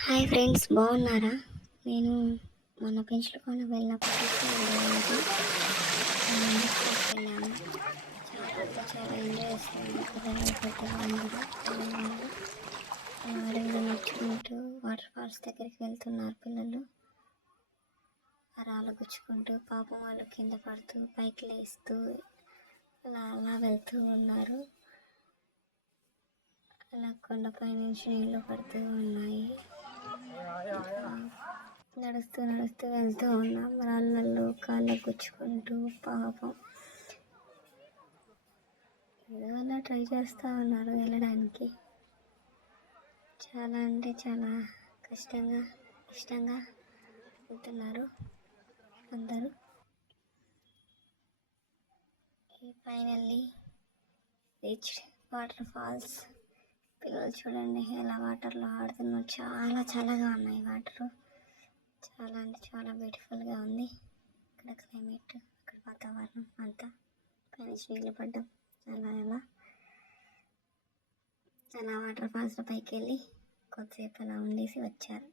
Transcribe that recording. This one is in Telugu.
హాయ్ ఫ్రెండ్స్ బాగున్నారా? నేను మన పెంచుకొని వెళ్ళినప్పుడు వెళ్ళాము. చాలా చాలా ఎంజాయ్ చేస్తున్నాను పిల్లలు అడవిలో నడుచుకుంటూ వాటర్ ఫాల్స్ దగ్గరికి వెళ్తున్నారు పిల్లలు. రాళ్ళు గుచ్చుకుంటూ పాపం వాళ్ళు కింద పడుతూ పైకి లేస్తూ అలా అలా వెళ్తూ ఉన్నారు. అలా కొండపై నుంచి నీళ్ళు పడుతూ ఉన్నాయి. నడుస్తూ నడుస్తూ వెళ్తూ ఉన్నాం. రాళ్ళల్లో కాళ్ళ గుచ్చుకుంటూ పాపం. ఏదో అలా ట్రై చేస్తూ ఉన్నారు వెళ్ళడానికి. చాలా అంటే చాలా కష్టంగా ఇష్టంగా వెళ్తున్నారు అందరూ. ఈ ఫైనల్లీ రీచ్డ్ వాటర్ ఫాల్స్. పిల్లలు చూడండి ఎలా వాటర్లో ఆడుతున్నాం చాలా చల్లగా ఉన్నాయి వాటర్. చాలా అంటే చాలా బ్యూటిఫుల్గా ఉంది. ఇక్కడ క్లైమేట్ ఇక్కడ వాతావరణం అంతా. పైన నీళ్ళు పడ్డం. అలా ఎలా అలా వాటర్ ఫాల్స్ పైకి వెళ్ళి కొద్దిసేపు అలా ఉండేసి వచ్చారు.